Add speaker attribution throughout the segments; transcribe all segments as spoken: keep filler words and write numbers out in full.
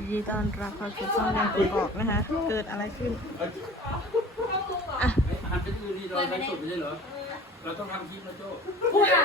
Speaker 1: ดีต้อนรับเข้าสู่ช่องแดงกอกนะคะ เกิดอะไรขึ้นอ่ะ
Speaker 2: อาหารเป็นอื่นที่เราได้สดไม่ใช่เหรอ เราต้องทำคลิปนะโจ้
Speaker 3: พูดอ่ะ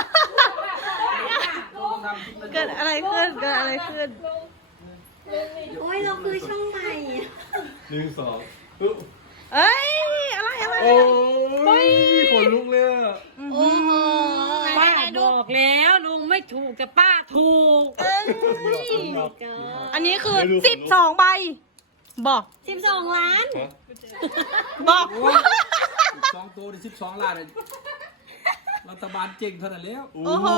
Speaker 1: เกิดอะไรขึ้น เกิดอะไรขึ้น
Speaker 3: โอ้ยเราคือช่องใหม่
Speaker 4: หนึ่งสอง
Speaker 1: เอ้ย อะไรอะไร
Speaker 4: โอ้ยขนลุกเลยอะ
Speaker 3: โอ้โห
Speaker 5: ป้าบอกแล้วลุงไม่ถูกแต่ป้าถูก
Speaker 1: เอ้ยอันนี้คือสิบสองใบ บอก
Speaker 3: สิบสองล้าน
Speaker 1: บอก
Speaker 2: สิบสองตัวในสิบสองล้านเลยรัฐบาลเจ๋งเท่านั้นแล้ว
Speaker 1: โอ้โห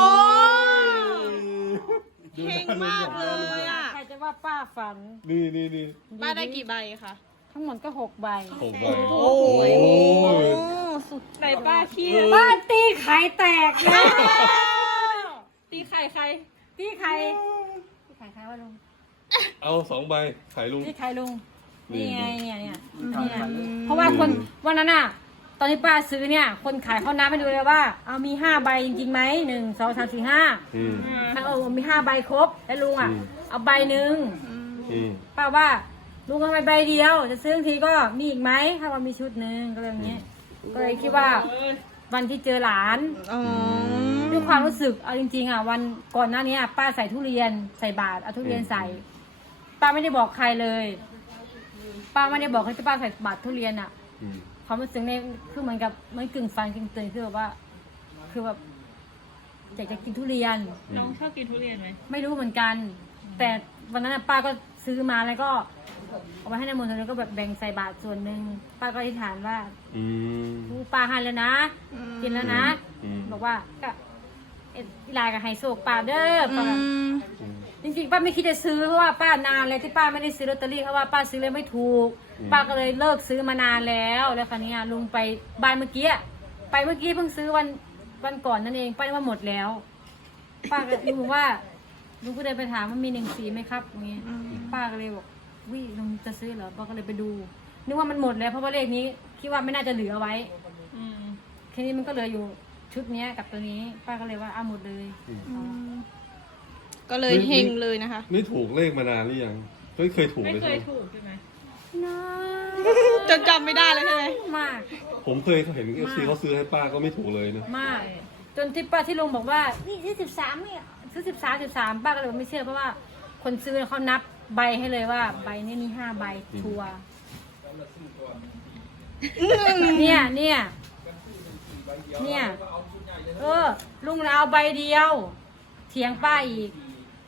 Speaker 1: เก่งมากเลยอ่ะ
Speaker 5: ใครจะว่าป้าฝัน
Speaker 4: นี่นี่นี่
Speaker 1: ป้าได้กี่ใบคะ
Speaker 5: ทั้งหมดก็หกใบ
Speaker 4: หกใบ
Speaker 1: โอ้โห
Speaker 4: โอ้ย
Speaker 1: สุดในป้าขี้
Speaker 5: ป้าตีไข่แตกนะ
Speaker 1: ตีไข่ใคร
Speaker 5: ตีไข่ตีไข่ใครวะลุง
Speaker 4: เอาสองใบขายลุง
Speaker 5: ตีไข่ลุง
Speaker 4: นี่
Speaker 5: นี่ไงเนี่ยเนี่ยเนี่ยเพราะว่าคนวันนั้นอ่ะ ตอนที่ป้าซื้อเนี่ย คนขายเขานับให้ดูเลยว่า เอามีห้าใบจริงๆไหมหนึ่งสองสามสี่ห้า
Speaker 4: อืม
Speaker 5: ถ้าเอามีห้าใบครบแล้วลุงอ่ะ
Speaker 4: อืม
Speaker 5: เอาใบหนึ่ง
Speaker 4: อืม
Speaker 5: ป้าว่าลุงเอาไปใบเดียว จะซื้อบางทีก็มีอีกไหมถ้าว่ามีชุดหนึ่งก็เลยอย่างเงี้ยก็เลยคิดว่าวันที่เจอหลาน
Speaker 1: อ๋อ
Speaker 5: ด้วยความรู้สึกเอาจริงๆอ่ะวันก่อนหน้านี้ป้าใส่ทุเรียนใส่บาตรเอาทุเรียนใส่ ป้าไม่ได้บอกใครเลย ป้าไม่ได้บอกให้ป้าใส่บาตรทุเรียนอ่ะ
Speaker 4: อืม
Speaker 5: ความรู้สึกเนี่ยคือเหมือนกับมันกึ่งฝันกึ่งตื่นคือแบบว่า คือแบบอยากจะกินทุเรียน
Speaker 1: น้องชอบกินทุเรียนไหม
Speaker 5: ไม่รู้เหมือนกัน แต่วันนั้นน่ะป้าก็ซื้อมาแล้วก็เอาไปให้ในายมนต์แล้วก็แบบแบ่งใส่บาตรส่วนหนึ่งป้าก็อธิษฐานว่า
Speaker 4: อืม
Speaker 5: กูป้าให้แล้วนะ กินแล้วนะ
Speaker 4: อืม
Speaker 5: บอกว่าก็เอ็ดอีลากับไฮโซป้าเด้อป้า
Speaker 4: อืม
Speaker 5: จริงๆป้าไม่คิดจะซื้อเพราะว่าป้านานเลยที่ป้าไม่ได้ซื้อลอตเตอรี่เพราะว่าป้าซื้อเลยไม่ถูก ป้าก็เลยเลิกซื้อมานานแล้วแล้วคราวนี้ลุงไปบ้านเมื่อกี้อะไปเมื่อกี้เพิ่งซื้อวันวันก่อนนั่นเองป้าว่าหมดแล้ว ป้าก็ลุงว่าลุงก็เดินไปถามว่ามีหนึ่งสีไหมครับอย่างเงี้ยป้าก็เลยบอกวิลุงจะซื้อเหรอป้าก็เลยไปดูนึกว่ามันหมดแล้วเพราะว่าเลขนี้คิดว่าไม่น่าจะเหลือไว้แค่นี้มันก็เหลืออยู่ชุดเนี้ยกับตัวนี้ ป้าก็เลยว่าเอาหมดเลย
Speaker 1: ก็เลยเฮงเลยนะคะ
Speaker 4: ไม่ถูกเลขมานานหรือยังไม่เคยถูกเลยใช่ไหม
Speaker 5: น่า
Speaker 1: จนจำไม่ได้เลยใช่ไหม
Speaker 5: มาก
Speaker 4: ผมเคยเห็นเอฟซีเขาซื้อให้ป้าก็ไม่ถูกเลยนะ
Speaker 5: มาก จนที่ป้าที่ลุงบอกว่านี่ซื้อสิบสามเนี่ยซื้อสิบสามสิบสามป้าก็เลยไม่เชื่อเพราะว่าคนซื้อเขานับใบให้เลยว่าใบนี้มีห้าใบชัวร์เนี่ยเนี่ยเนี่ยเออลุงเราเอาใบเดียว เถียงป้าอีก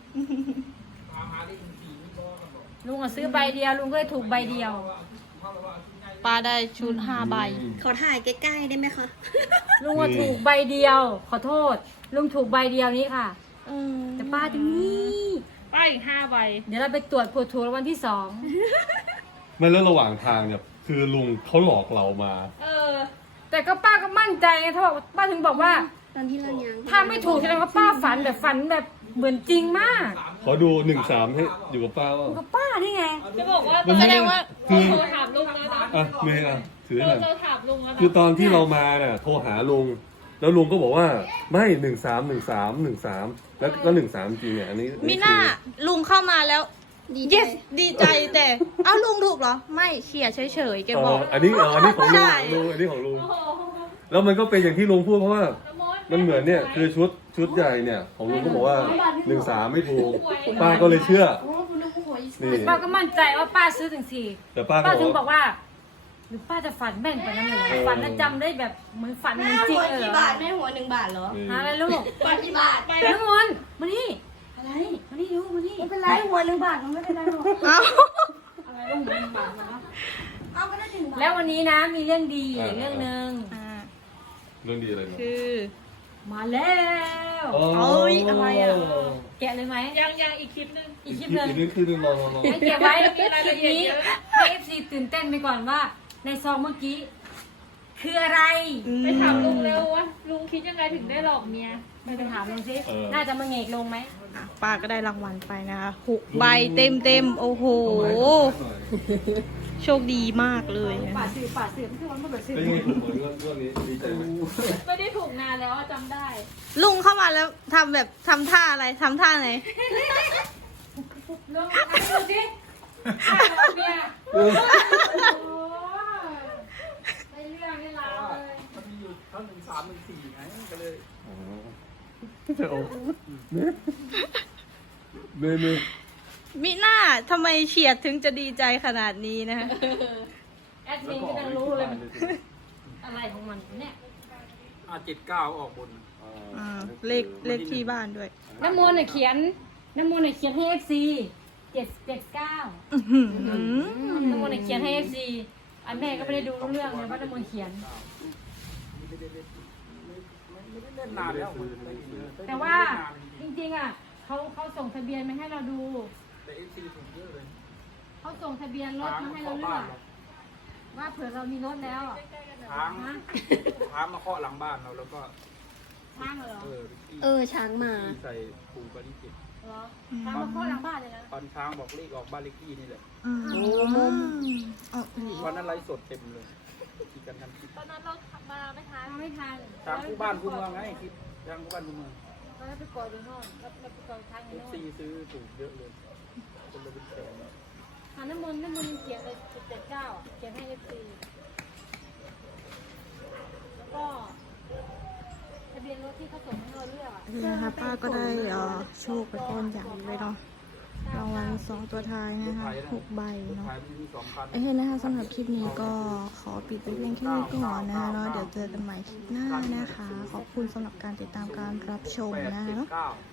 Speaker 5: ลุงอะซื้อใบเดียวลุงก็เลยถูกใบเดียว
Speaker 1: ป้าได้ชุดห้าใบ
Speaker 3: ขอถ่ายใกล้ๆได้ไหมคะ
Speaker 5: ลุงอะถูกใบเดียว ขอโทษ ลุงถูกใบเดียวนี้ค่ะ แต่ป้าจะนี่
Speaker 1: ป้าอีกห้าใบ
Speaker 5: เดี๋ยวเราไปตรวจผลถูกรางวัลที่สอง
Speaker 4: ไม่แล้วระหว่างทางเนี่ยคือลุงเขาหลอกเรามา
Speaker 5: เออ แต่ก็ป้าก็มั่นใจไงถ้าบอกป้าถึงบอกว่า
Speaker 3: ตอนที่เรายัง
Speaker 5: ถ้าไม่ถูกแสดงว่าป้าฝันแบบฝันแบบเหมือนจริงมาก
Speaker 4: ขอดูหนึ่งสามให้อยู่กับป้าว่า
Speaker 5: ก็ป้านี่ไง
Speaker 1: จะบอกว่า
Speaker 4: มัน
Speaker 1: แส
Speaker 4: ไม่
Speaker 1: ดงว่า
Speaker 4: คือ
Speaker 1: โทรถามลุงแล้วนะ
Speaker 4: อ่ะเมย์อ่ะถือหน่อย
Speaker 1: เราถามลุงแล้ว
Speaker 4: คือ
Speaker 1: นะ
Speaker 4: ตอนที่เรามาเนี่ยโทรหาลุงแล้วลุงก็บอกว่าไม่หนึ่งสามหนึ่งสามหนึ่งสามแล้วก็หนึ่งสามจริงเนี่ยอันนี้
Speaker 1: มีหน้าลุงเข้ามาแล้ว
Speaker 3: ดีใจ
Speaker 1: yes ดีใจแต่ เอ้าลุงถูกเหรอ ไม่เขี่ยเฉยๆแก
Speaker 4: อ๋
Speaker 1: บ
Speaker 4: อ
Speaker 1: อก
Speaker 4: อันนี้อ๋ออันนี้ของลุง
Speaker 1: ใช่
Speaker 4: ของลุงอันนี้ของลุงแล้วมันก็เป็นอย่างที่ลุงพูดเพราะว่ามันเหมือนเนี่ยคือชุดชุดใหญ่เนี่ยของลุงก็บอกว่าหนึ่งสามไม่ถูกป้าก็เลยเชื่อนี่
Speaker 5: ป้าก็มั่นใจว่าป้าซื้อถึงสี่
Speaker 4: แต่ป้าก็
Speaker 5: ป้า
Speaker 4: บ
Speaker 5: ถึ
Speaker 4: อง ก
Speaker 5: บอกว่า หรือป้าจะฝันแม่นกว่านั้นเลยเหรอฝันแล้วจำได้แบบเหมือนฝันเหมือนจริง
Speaker 3: หัว
Speaker 5: เออ
Speaker 3: กี่บาทแม่หัวหนึ่งบาทเหรอ
Speaker 4: นี่
Speaker 5: หาอะไรลูก
Speaker 3: บาทกี่บาท
Speaker 5: ไปน้ำมนต์มานี่อะไรมานี่ดูมานี่
Speaker 3: ไม่เป็นไรหัวหนึ่งบาทมันไม่เป็นไรหรอก
Speaker 1: เอ้า
Speaker 5: อะไรลูกมันบาทมา
Speaker 3: เอาไปได้หนึ่งบาท
Speaker 5: แล้ววันนี้นะมีเรื่องดีอีกเรื่องหนึ่ง
Speaker 1: อ่า
Speaker 4: เรื่องดีอะไรเนี่ย
Speaker 1: คือ
Speaker 5: มาแล้ว
Speaker 4: โอ้
Speaker 1: เอ้ยอะไรอ่ะ
Speaker 5: แกะเลยไหม
Speaker 1: ยังยังอีกคลิปนึง
Speaker 5: อีกคลิป
Speaker 4: อี
Speaker 5: หนึ่ง
Speaker 4: กนิดคือหนึ่งรอรอรอ
Speaker 5: ให้เก็บไว้
Speaker 1: มีราย
Speaker 5: คลิ
Speaker 1: ละ
Speaker 5: ป
Speaker 1: เอียด
Speaker 5: นี้
Speaker 1: เยอะ
Speaker 5: ให้เอฟซีตื่นเต้นไปก่อนว่า ในซองเมื่อกี้ คืออะไร
Speaker 1: ไปถามลุงเร็วว่าลุงคิดยังไงถึงได้หลอกเมีย
Speaker 5: ไม่ไปถามลงสิน่าจะมาเงกลงไหม
Speaker 1: อ่ะป้าก็ได้รางวัลไปนะคะหกใบเต็มเต็มๆโอ้โห โชคดีมากเลยนะ
Speaker 5: ป่า
Speaker 1: คะ
Speaker 5: สื่อป่าสื่อไม่ใช่วันเมื่อสื่อ
Speaker 4: เป็นยังไงถูกเหมือนเรื่องเรื่องนี้ดีใจไหม
Speaker 1: ไม่ได้ถูกนานแล้วจำได้ ลุงเข้ามาแล้วทำแบบทำท่าอะไรทำท่าไหน
Speaker 5: ลงมาดูสิข้าวเราเนี่ย
Speaker 4: เออ
Speaker 5: โอ้ได้เรื่องได้ราวเลย
Speaker 2: มันมีอยู่ทั้งหนึ่งสามหนึ่งสี่ไงก็เลย
Speaker 4: อ๋อจะเอาเนี่ยเนี่ยเนี่ย
Speaker 1: มิน่าทำไมเฉียดถึงจะดีใจขนาดนี้นะคะ
Speaker 5: แอดมินก็ยังรู้เลยมันอะไรของมันเนี่ย
Speaker 2: อ่าเจ็ดเก้าออกบน
Speaker 1: อ่าเลขเลขที่บ้านด้วย
Speaker 5: น้ำมนต์น่ะเขียนน้ำมนต์น่ะเขียนให้เอฟซีเจ็ดเจ็ดเก้า
Speaker 1: อื้อหือ
Speaker 5: น้ำมนต์น่ะเขียนให้เอฟซีอันแม่ก็ไม่ได้ดูรู้เรื่องเลยว่าน้ำมนต์เขียน
Speaker 2: ไม่ได้เล่นไม่ไม่ได้เล่นนานแล้ว
Speaker 5: แต่ว่าจริงๆอ่ะเขาเขาส่งทะเบียนมาให้เราดู
Speaker 2: แต่เอฟซีถูกเยอะเลย
Speaker 5: เขาส่งทะเบียนรถมาให้เราเลือกว่าเผื่อเรามีรถแล้วอ่ะ
Speaker 2: ช้างช้างมาเคาะหลังบ้านเราแล้วก็
Speaker 5: ช่างเหรอ
Speaker 2: เออที่
Speaker 3: เออช้างมา
Speaker 2: ที่ใส่ปูปาริจิต
Speaker 5: เหรอช่างมาเคาะหลังบ้านเลยนะ
Speaker 2: ตอนช้างบอกเลขออกบ้านเลขที่นี่แหละ
Speaker 1: อืมออกอีก
Speaker 2: วันนั้นไลฟ์สดเต็มเลยที่กันทำคลิป
Speaker 5: ตอนนั้นเราขับมาไม่ทันไม่ทัน
Speaker 2: ช้างคู่บ้านคู่เมืองไงคลิปช้างคู่บ้านคู่เมือง
Speaker 5: เราไปกอดอยู่โน่นเราไปกอดทาง
Speaker 2: เอ
Speaker 5: อยู่
Speaker 2: ฟ
Speaker 5: โน่น
Speaker 2: ซีซื้อถูกเยอะเลยคนละเป็นแสน
Speaker 5: หาน้ำมนต์น้ำมนต์เขียนเลยเจ็ดเจ็ดเก้าเขียนให้เอฟซีแล้วก็ทะเบียนรถที่เขาส่งให้เราเลือกอะ
Speaker 1: นี่นะคะป้าก็ได้เอ่อโชคไปก้อนใหญ่เลยเนาะรางวัลสองตัวท้ายนะคะหกใบเนาะ
Speaker 2: ขายมันมีสองคัน
Speaker 1: โอเคนะคะสำหรับคลิปนี้ก็ขอปิดไปเพียงแค่นี้ก่อนนะคะแล้วเดี๋ยวเจอกันใหม่คลิปหน้านะคะ ขอบคุณสำหรับการติดตามการรับชม
Speaker 2: แปด
Speaker 1: นะ
Speaker 2: เจ็ด
Speaker 1: คะ
Speaker 2: เก้า